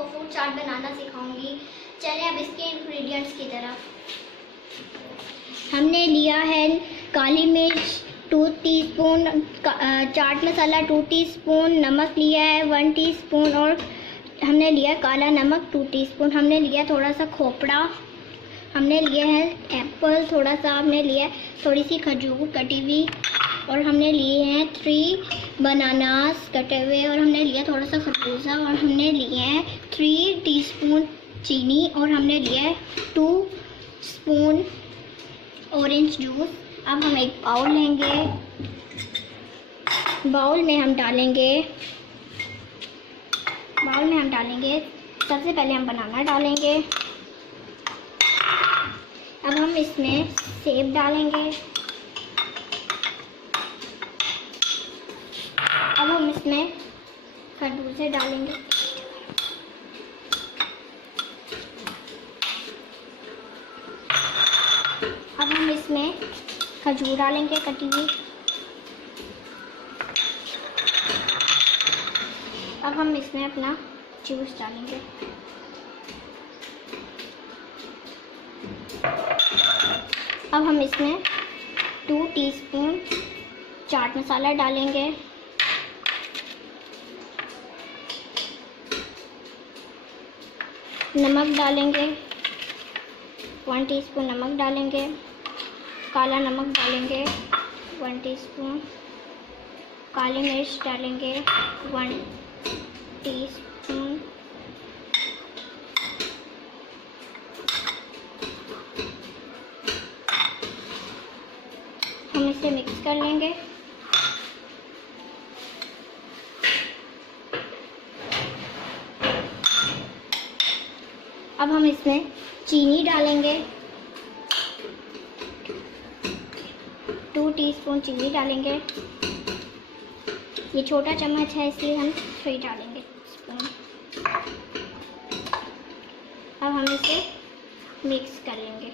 Fruit चाट बनाना सिखाऊंगी। चलें अब इसके इंग्रेडिएंट्स की तरफ। हमने लिया है काली मिर्च 2 टीस्पून, चाट मसाला 2 टीस्पून, नमक लिया है 1 टीस्पून और हमने लिया काला नमक 2 टीस्पून। हमने लिया थोड़ा सा खोपड़ा, हमने लिया है एप्पल थोड़ा सा, हमने लिया है थोड़ी सी खजूर कटी हुई और हमने लिए हैं 3 बनानास कटे हुए और हमने लिया थोड़ा सा खरबूजा और हमने लिए हैं 3 टीस्पून चीनी और हमने लिया है 2 स्पून ऑरेंज जूस। अब हम एक बाउल लेंगे, बाउल में हम डालेंगे सबसे पहले हम बनाना डालेंगे। अब हम इसमें सेब डालेंगे। अब हम इसमें खरबूजे डालेंगे। अब हम इसमें खजूर डालेंगे कटी हुई। अब हम इसमें अपना जूस डालेंगे। अब हम इसमें 2 टीस्पून चाट मसाला डालेंगे। नमक डालेंगे, 1 टीस्पून नमक डालेंगे। काला नमक डालेंगे 1 टीस्पून। काली मिर्च डालेंगे 1 टीस्पून। हम इसे मिक्स कर लेंगे। अब हम इसमें चीनी डालेंगे, 2 टीस्पून चीनी डालेंगे। ये छोटा चम्मच है इसलिए हम 3 डालेंगे स्पून। अब हम इसे मिक्स कर लेंगे।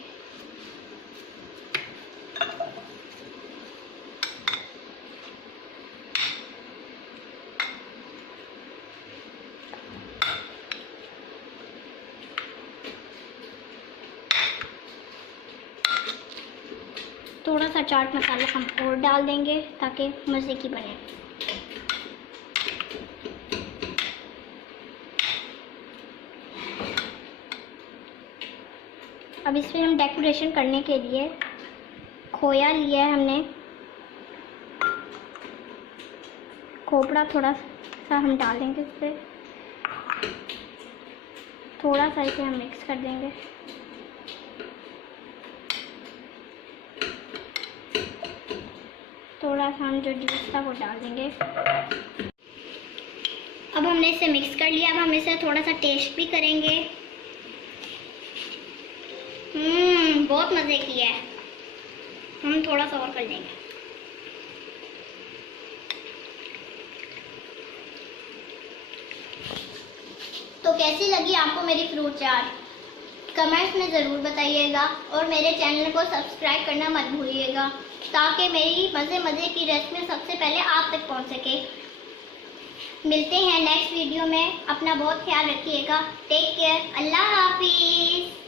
थोड़ा सा चाट मसाला हम और डाल देंगे ताकि मज़े की बने। अब इसमें हम डेकोरेशन करने के लिए खोया लिया है हमने, खोपड़ा थोड़ा सा हम डालेंगे इस पर, थोड़ा सा इसे हम मिक्स कर देंगे। थोड़ा सा हम जो जूस था वो डाल देंगे। अब हमने इसे मिक्स कर लिया। अब हम इसे थोड़ा सा टेस्ट भी करेंगे। बहुत मज़े की है। हम थोड़ा सा और कर लेंगे। तो कैसी लगी आपको मेरी फ्रूट चाट? कमेंट्स में ज़रूर बताइएगा और मेरे चैनल को सब्सक्राइब करना मत भूलिएगा ताकि मेरी मज़े की रेसिपी सबसे पहले आप तक पहुंच सके। मिलते हैं नेक्स्ट वीडियो में। अपना बहुत ख्याल रखिएगा। Take care. अल्लाह हाफिज़।